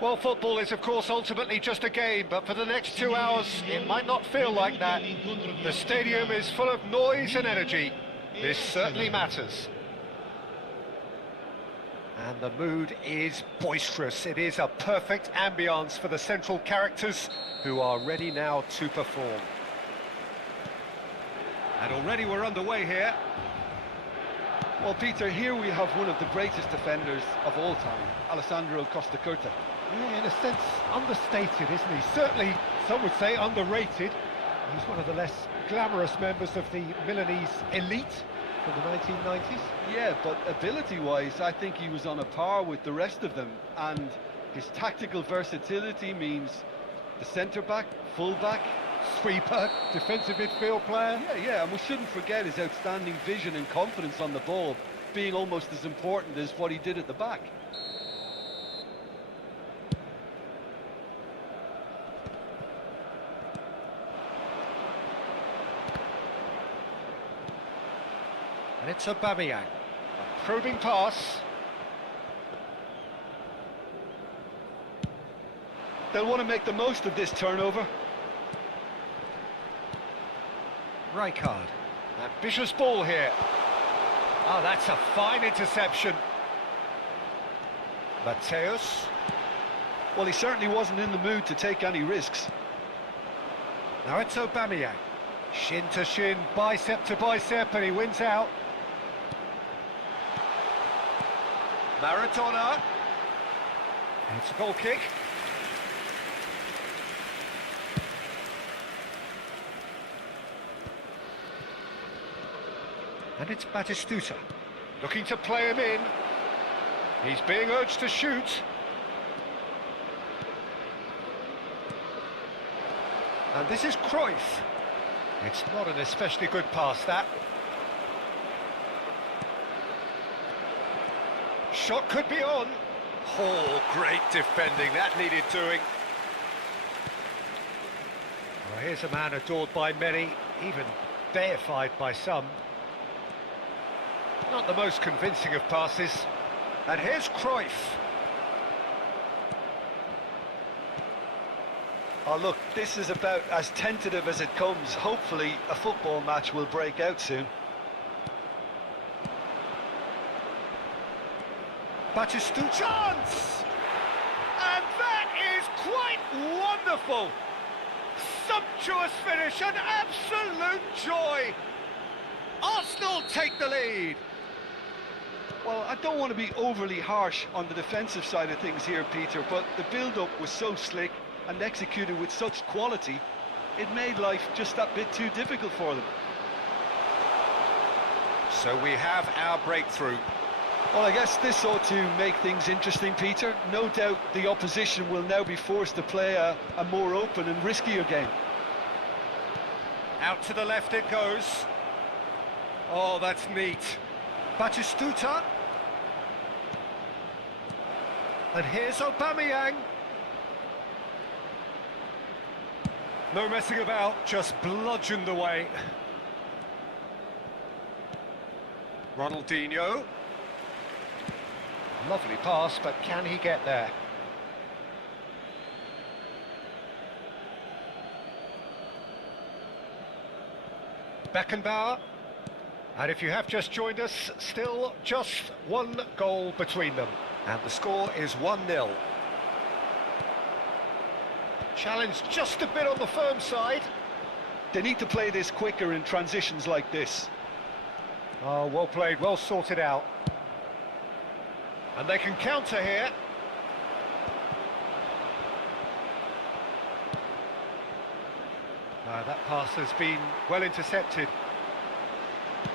Well, football is, of course, ultimately just a game, but for the next 2 hours, it might not feel like that. The stadium is full of noise and energy. This certainly matters. And the mood is boisterous. It is a perfect ambience for the central characters who are ready now to perform. And already we're underway here. Well, Peter, here we have one of the greatest defenders of all time, Alessandro Costa Curta. Yeah, in a sense, understated, isn't he? Certainly, some would say underrated. He's one of the less glamorous members of the Milanese elite from the 1990s. Yeah, but ability-wise, I think he was on a par with the rest of them. And his tactical versatility means the centre-back, full-back, Sweeper, defensive midfield player. Yeah, and we shouldn't forget his outstanding vision and confidence on the ball, being almost as important as what he did at the back. And it's Aubameyang. A probing pass. They'll want to make the most of this turnover. Rijkaard. Ambitious ball here. Oh, that's a fine interception. Mateus. Well, he certainly wasn't in the mood to take any risks. Now it's Aubameyang. Shin to shin, bicep to bicep, and he wins out. Maradona. It's a goal kick. And it's Batistuta, looking to play him in. He's being urged to shoot. And this is Cruyff. It's not an especially good pass, that. Shot could be on. Oh, great defending, that needed doing. Well, here's a man adored by many, even deified by some. Not the most convincing of passes. And here's Cruyff. Oh, look, this is about as tentative as it comes. Hopefully, a football match will break out soon. Batistuta. Chance! And that is quite wonderful. Sumptuous finish, an absolute joy. Arsenal take the lead. Well, I don't want to be overly harsh on the defensive side of things here, Peter, but the build-up was so slick and executed with such quality, it made life just that bit too difficult for them. So we have our breakthrough. Well, I guess this ought to make things interesting, Peter. No doubt the opposition will now be forced to play a more open and riskier game. Out to the left it goes. Oh, that's neat. Batistuta. And here's Aubameyang. No messing about, just bludgeoned away. Ronaldinho. Lovely pass, but can he get there? Beckenbauer. And if you have just joined us, still just one goal between them. And the score is 1-0. Challenge just a bit on the firm side. They need to play this quicker in transitions like this. Oh, well played, well sorted out. And they can counter here. That pass has been well intercepted.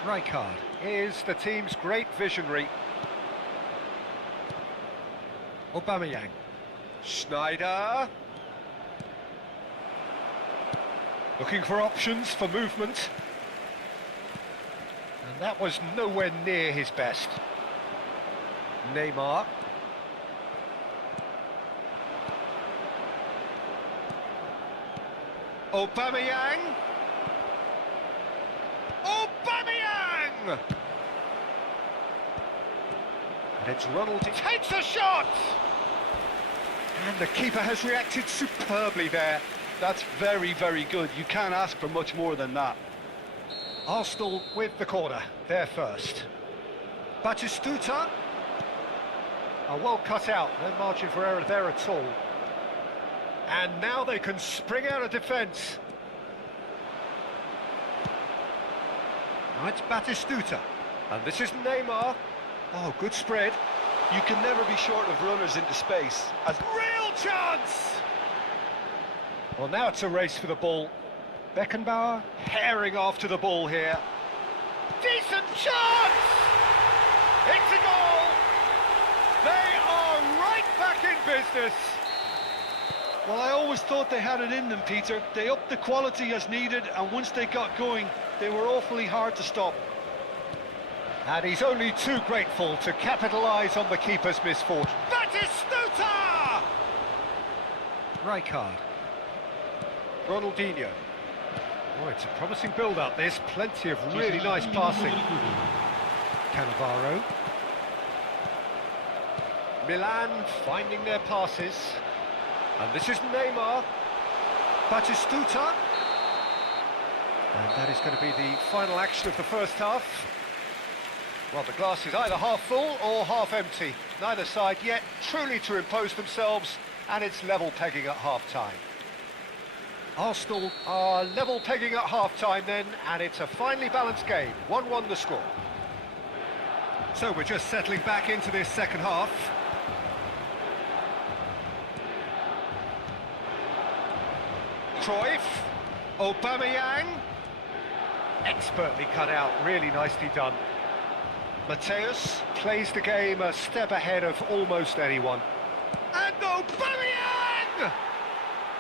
Rijkaard is the team's great visionary. Aubameyang. Schneider. Looking for options for movement. And that was nowhere near his best. Neymar. Aubameyang! Aubameyang! And it's Ronald. He takes a shot! And the keeper has reacted superbly there. That's very, very good. You can't ask for much more than that. Arsenal with the corner, there first. Batistuta. Well cut out, no margin for error there at all. And now they can spring out of defence. Now it's Batistuta. And this is Neymar. Oh, good spread. You can never be short of runners into space. Real chance! Well, now it's a race for the ball. Beckenbauer herring after the ball here. Decent chance! It's a goal! They are right back in business. Well, I always thought they had it in them, Peter. They upped the quality as needed, and once they got going, they were awfully hard to stop. And he's only too grateful to capitalise on the keeper's misfortune. Batistuta! Rijkaard. Ronaldinho. Oh, it's a promising build-up, this. Plenty of really nice passing. Cannavaro. Milan finding their passes. And this is Neymar. Batistuta. And that is going to be the final action of the first half. Well, the glass is either half full or half empty. Neither side yet truly to impose themselves, and it's level pegging at half-time. Arsenal are level pegging at half-time then, and it's a finely balanced game. 1-1 the score. So we're just settling back into this second half. Cruyff, Aubameyang. Expertly cut out, really nicely done. Mateus plays the game a step ahead of almost anyone. And Aubameyang!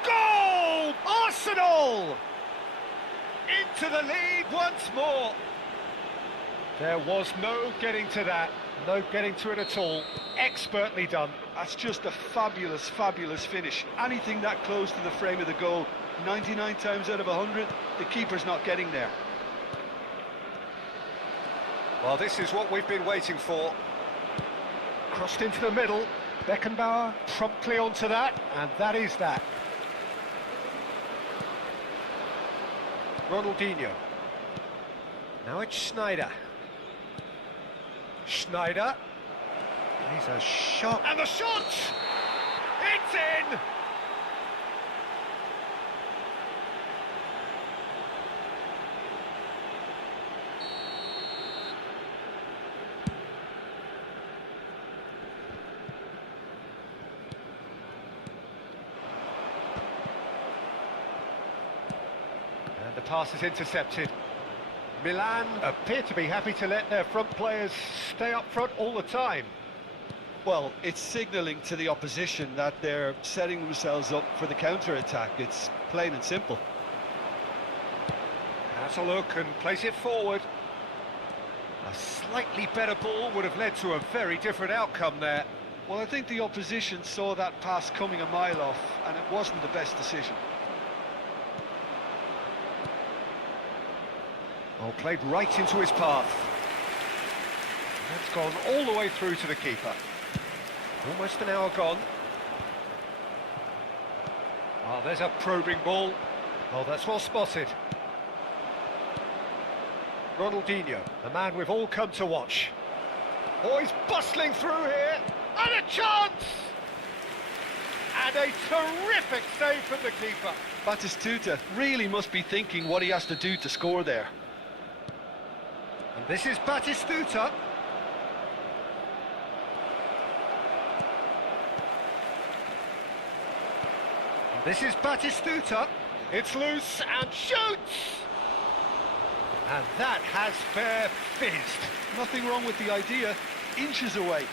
Goal! Arsenal! Into the lead once more. There was no getting to that, no getting to it at all. Expertly done. That's just a fabulous, fabulous finish. Anything that close to the frame of the goal, 99 times out of 100, the keeper's not getting there. Well, this is what we've been waiting for. Crossed into the middle. Beckenbauer promptly onto that, and that is that. Ronaldinho. Now it's Schneider. Schneider. He's a shot. And the shot! It's in! The pass is intercepted. Milan appear to be happy to let their front players stay up front all the time. Well, it's signalling to the opposition that they're setting themselves up for the counter-attack. It's plain and simple. Has a look and plays it forward. A slightly better ball would have led to a very different outcome there. Well, I think the opposition saw that pass coming a mile off, and it wasn't the best decision. Oh, played right into his path. That's gone all the way through to the keeper. Almost an hour gone. Oh, there's a probing ball. Oh, that's well spotted. Ronaldinho, the man we've all come to watch. Oh, he's bustling through here. And a chance! And a terrific save from the keeper. Batistuta really must be thinking what he has to do to score there. And this is Batistuta. And this is Batistuta. It's loose and shoots! And that has fair fizzed. Nothing wrong with the idea, inches away.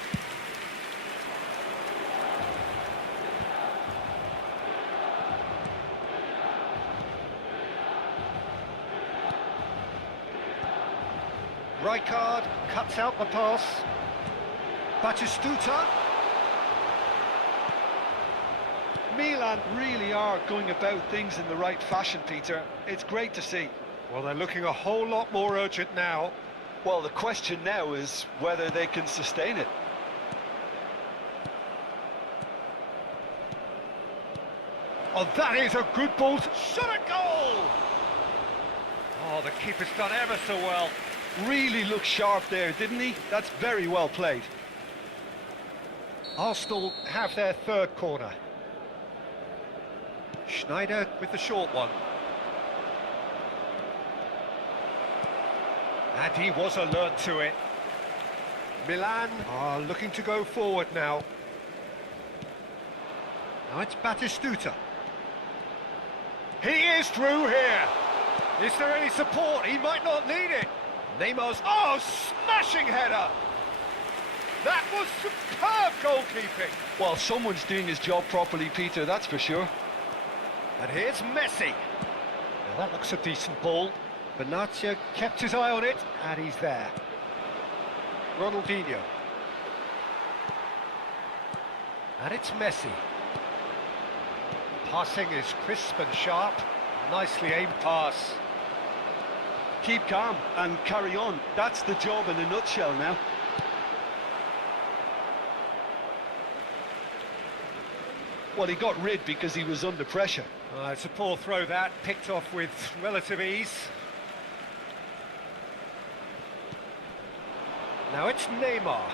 Rijkaard cuts out the pass. Batistuta. Milan really are going about things in the right fashion, Peter. It's great to see. Well, they're looking a whole lot more urgent now. Well, the question now is whether they can sustain it. Oh, that is a good ball. Shot a goal! Oh, the keeper's done ever so well. Really looked sharp there, didn't he? That's very well played. Arsenal have their third corner. Schneider with the short one. And he was alert to it. Milan are looking to go forward now. Now it's Batistuta. He is through here. Is there any support? He might not need it. Neymar's, oh, smashing header! That was superb goalkeeping! Well, someone's doing his job properly, Peter, that's for sure. And here's Messi. Now that looks a decent ball. Benatia kept his eye on it, and he's there. Ronaldinho. And it's Messi. Passing is crisp and sharp. Nicely aimed pass. Keep calm and carry on. That's the job in a nutshell now. Well, he got rid because he was under pressure. It's a poor throw that, picked off with relative ease. Now it's Neymar.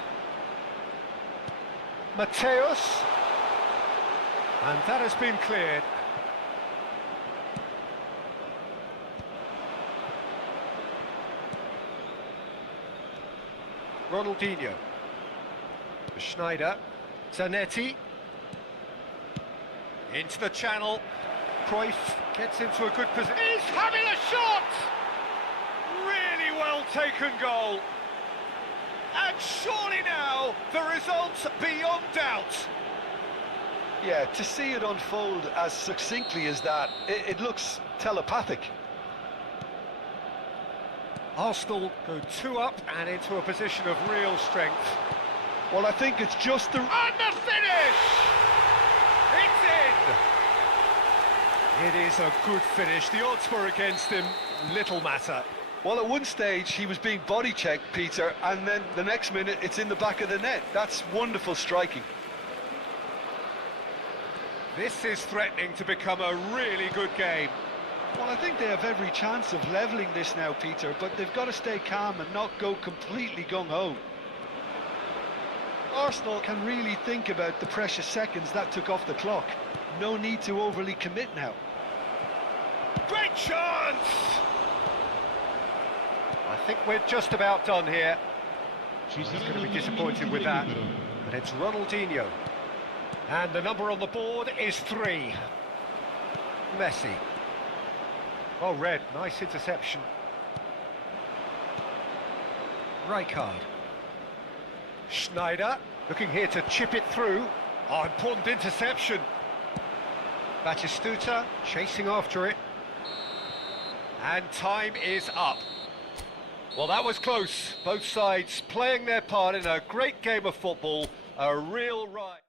Mateus. And that has been cleared. Ronaldinho. Schneider. Zanetti. Into the channel. Cruyff gets into a good position. He's having a shot! Really well taken goal. And surely now, the result's beyond doubt. Yeah, to see it unfold as succinctly as that, it looks telepathic. Arsenal go 2 up and into a position of real strength. Well, I think it's just the... And the finish! It's in! It is a good finish. The odds were against him, little matter. Well, at one stage, he was being body-checked, Peter, and then the next minute, it's in the back of the net. That's wonderful striking. This is threatening to become a really good game. Well, I think they have every chance of levelling this now, Peter, but they've got to stay calm and not go completely gung-ho. Arsenal can really think about the precious seconds that took off the clock. No need to overly commit now. Great chance! I think we're just about done here. He's going to be disappointed with that. But it's Ronaldinho. And the number on the board is 3. Messi. Oh, red. Nice interception. Rijkaard. Schneider. Looking here to chip it through. Oh, important interception. Batistuta chasing after it. And time is up. Well, that was close. Both sides playing their part in a great game of football. A real ride.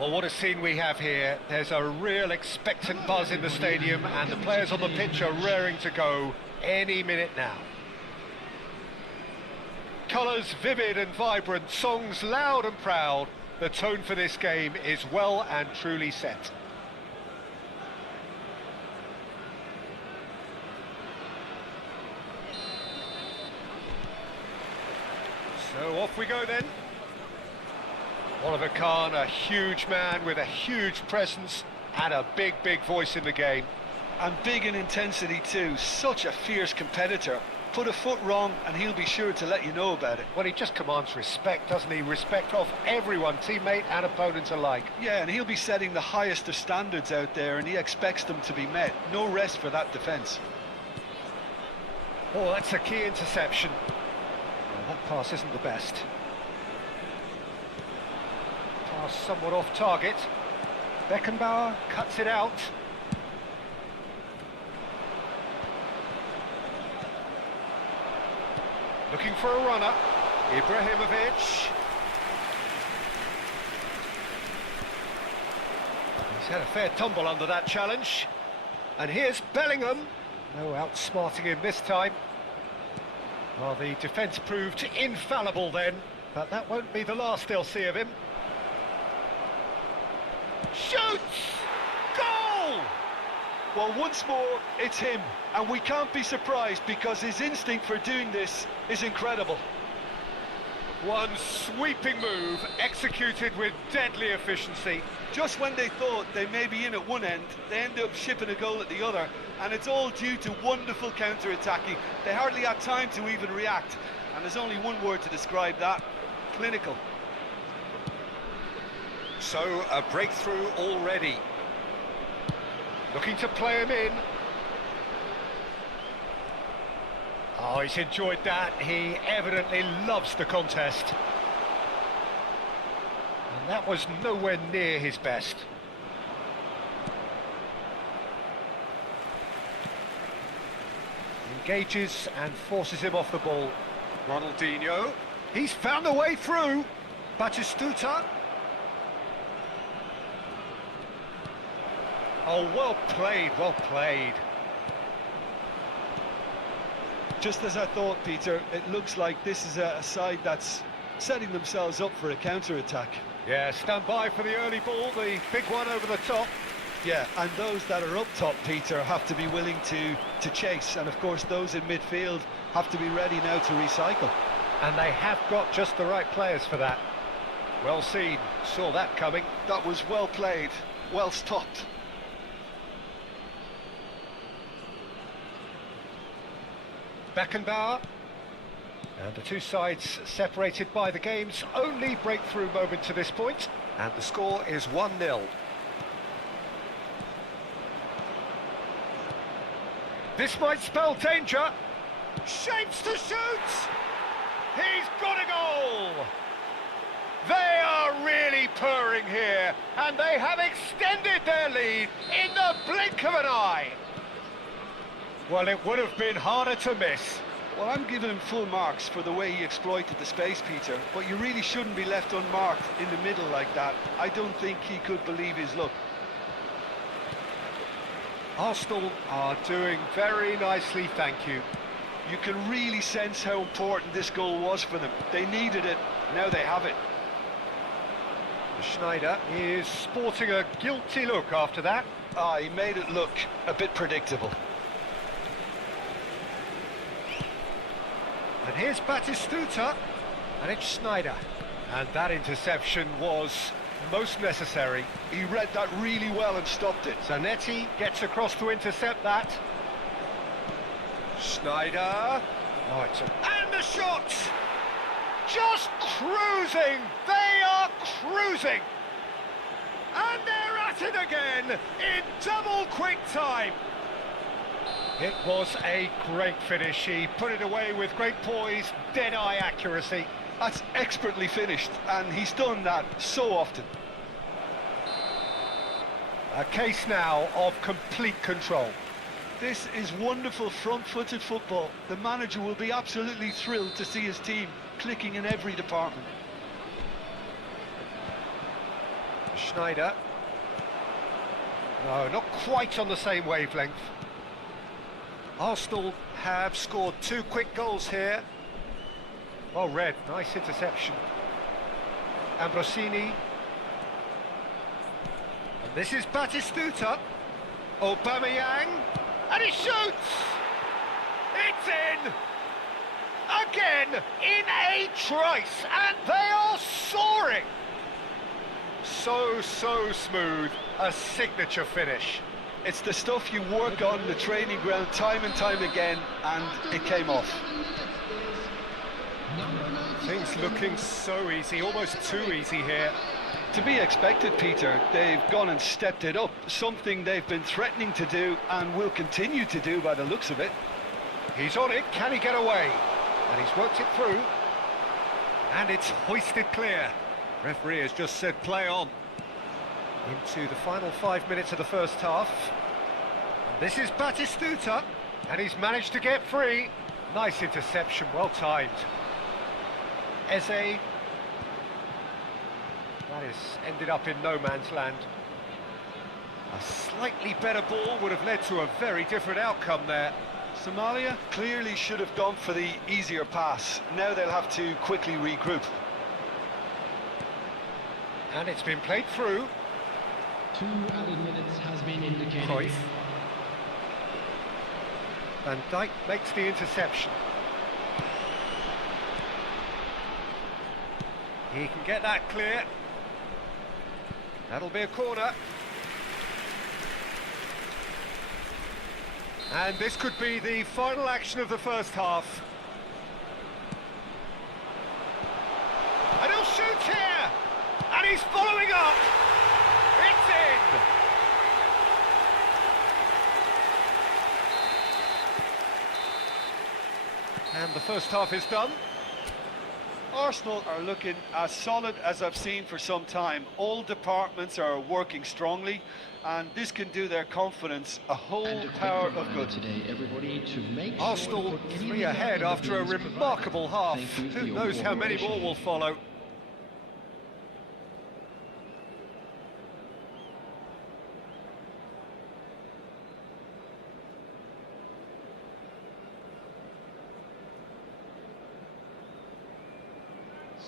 Well, what a scene we have here. There's a real expectant buzz in the stadium, and the players on the pitch are raring to go any minute now. Colours vivid and vibrant, songs loud and proud. The tone for this game is well and truly set. So off we go then. Oliver Kahn, a huge man with a huge presence and a big, big voice in the game. And big in intensity too, such a fierce competitor. Put a foot wrong and he'll be sure to let you know about it. Well, he just commands respect, doesn't he? Respect of everyone, teammate and opponent alike. Yeah, and he'll be setting the highest of standards out there, and he expects them to be met. No rest for that defence. Oh, that's a key interception. Well, that pass isn't the best. Pass somewhat off target. Beckenbauer cuts it out. Looking for a runner. Ibrahimovic. He's had a fair tumble under that challenge. And here's Bellingham. No outsmarting him this time. Well, the defence proved infallible then, but that won't be the last they'll see of him. Shoots! Goal! Well, once more, it's him, and we can't be surprised because his instinct for doing this is incredible. One sweeping move, executed with deadly efficiency. Just when they thought they may be in at one end, they end up shipping a goal at the other, and it's all due to wonderful counter-attacking. They hardly had time to even react, and there's only one word to describe that: clinical. So, a breakthrough already. Looking to play him in. Oh, he's enjoyed that. He evidently loves the contest. And that was nowhere near his best. Engages and forces him off the ball. Ronaldinho. He's found a way through. Batistuta. Oh, well played, well played. Just as I thought, Peter, it looks like this is a side that's setting themselves up for a counter-attack. Yeah, stand by for the early ball, the big one over the top. Yeah, and those that are up top, Peter, have to be willing to chase, and of course those in midfield have to be ready now to recycle. And they have got just the right players for that. Well seen, saw that coming. That was well played, well stopped. Beckenbauer. And the two sides separated by the game's only breakthrough moment to this point. And the score is 1-0. This might spell danger. Shapes to shoot! He's got a goal! They are really purring here, and they have extended their lead in the blink of an eye. Well, it would have been harder to miss. Well, I'm giving him full marks for the way he exploited the space, Peter, but you really shouldn't be left unmarked in the middle like that. I don't think he could believe his luck. Arsenal are doing very nicely, thank you. You can really sense how important this goal was for them. They needed it, now they have it. Schneider is sporting a guilty look after that. He made it look a bit predictable. And here's Batistuta, and it's Schneider. And that interception was most necessary. He read that really well and stopped it. Zanetti gets across to intercept that. Schneider. Oh, and the shot! Just cruising! They are cruising! And they're at it again in double quick time. It was a great finish. He put it away with great poise, dead-eye accuracy. That's expertly finished, and he's done that so often. A case now of complete control. This is wonderful front-footed football. The manager will be absolutely thrilled to see his team clicking in every department. Schneider. No, not quite on the same wavelength. Arsenal have scored 2 quick goals here. Well read, nice interception. Ambrosini. And this is Batistuta. Aubameyang. And he shoots! It's in! Again, in a trice, and they are soaring! So smooth, a signature finish. It's the stuff you work on the training ground time and time again, and it came off. Things looking so easy, almost too easy here. To be expected, Peter. They've gone and stepped it up, something they've been threatening to do and will continue to do by the looks of it. He's on it, can he get away? And he's worked it through. And it's hoisted clear. Referee has just said play on. Into the final 5 minutes of the first half. And this is Batistuta, and he's managed to get free. Nice interception, well timed. Eze. That is ended up in no man's land. A slightly better ball would have led to a very different outcome there. Somalia clearly should have gone for the easier pass. Now they'll have to quickly regroup. And it's been played through. 2 added minutes has been indicated. Cruyff. Van Dijk makes the interception. He can get that clear. That'll be a corner. And this could be the final action of the first half. And he'll shoot here! And he's following up! It's in! And the first half is done. Arsenal are looking as solid as I've seen for some time. All departments are working strongly, and this can do their confidence a whole power of good. Today, everybody, to make Arsenal 3 ahead after a remarkable half. Who knows how many more will follow?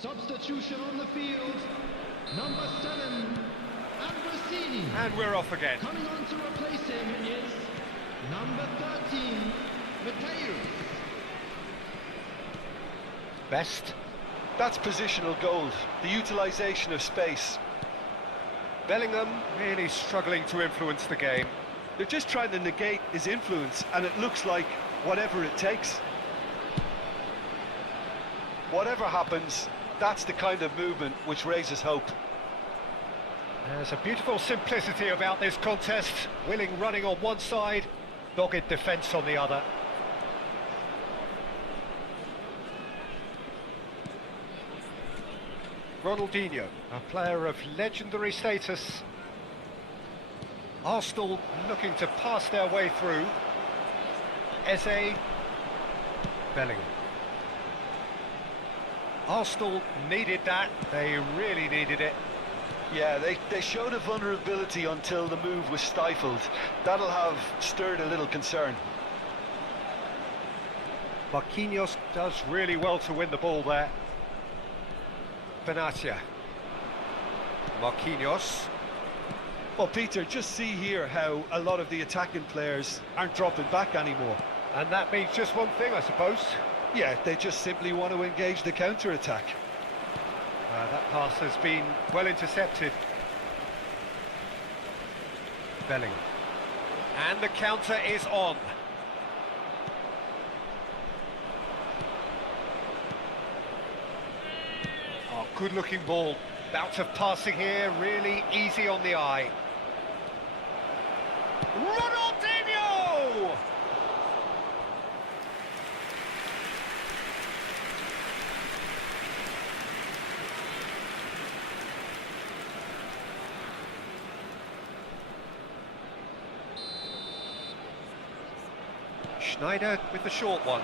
Substitution on the field. Number 7, Ambrosini. And we're off again. Coming on to replace him is number 13, Mateus. Best. That's positional gold, the utilisation of space. Bellingham really struggling to influence the game. They're just trying to negate his influence, and it looks like whatever it takes. Whatever happens, that's the kind of movement which raises hope. There's a beautiful simplicity about this contest. Willing running on one side, dogged defence on the other. Ronaldinho, a player of legendary status. Arsenal looking to pass their way through. Eze. Bellingham. Arsenal needed that, they really needed it. Yeah, they showed a vulnerability until the move was stifled. That'll have stirred a little concern. Marquinhos does really well to win the ball there. Benatia. Marquinhos. Well, Peter, just see here how a lot of the attacking players aren't dropping back anymore. And that means just one thing, I suppose. Yeah, they just simply want to engage the counter-attack. That pass has been well intercepted. Bellingham. And the counter is on. Oh, good-looking ball. Bout of passing here, really easy on the eye. Ronaldinho! Schneider with the short one.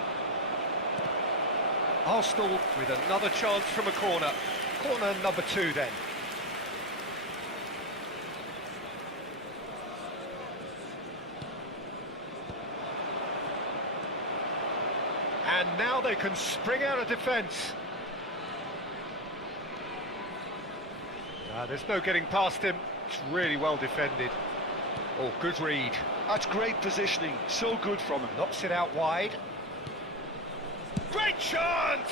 Arsenal with another chance from a corner. Corner number 2 then. And now they can spring out of defence. There's no getting past him. It's really well defended. Oh, good read. That's great positioning, so good from him. Knocks it out wide. Great chance!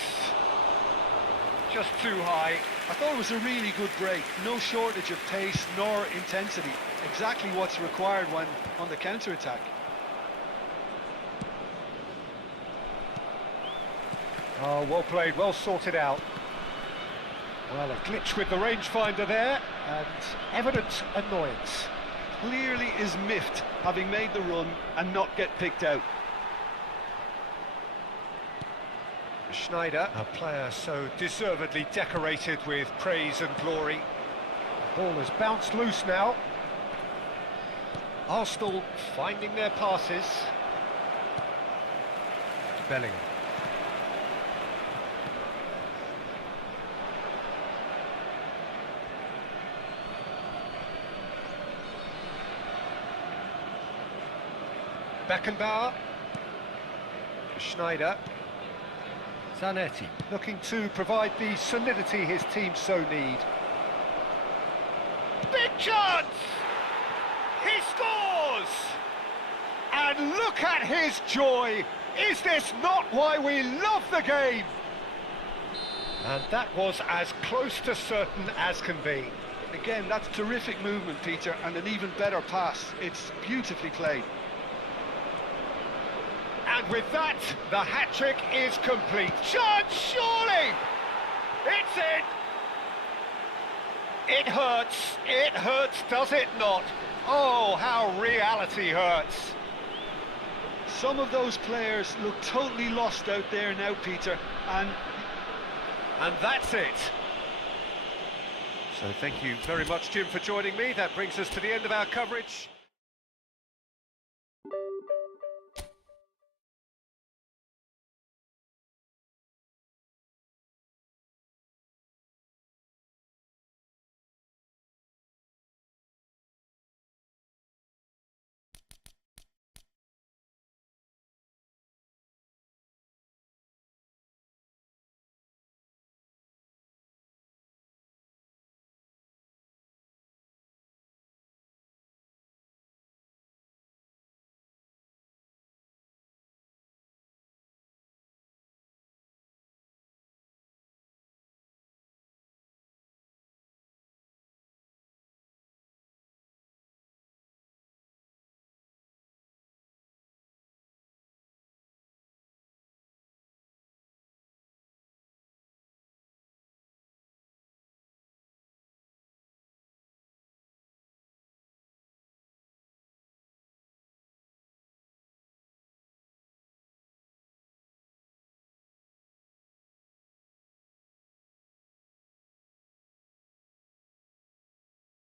Just too high. I thought it was a really good break. No shortage of pace nor intensity. Exactly what's required when on the counter-attack. Oh, well played, well sorted out. Well, a glitch with the rangefinder there, and evident annoyance. Clearly is miffed, having made the run and not get picked out. Schneider, a player so deservedly decorated with praise and glory. The ball has bounced loose now. Arsenal finding their passes. Bellingham. Beckenbauer. Schneider. Zanetti looking to provide the solidity his team so need. Big chance! He scores! And look at his joy! Is this not why we love the game? And that was as close to certain as can be. Again, that's terrific movement, Peter, and an even better pass. It's beautifully played. And with that, the hat-trick is complete. Chance, surely! It's in! It hurts, does it not? Oh, how reality hurts. Some of those players look totally lost out there now, Peter, and that's it. So thank you very much, Jim, for joining me. That brings us to the end of our coverage.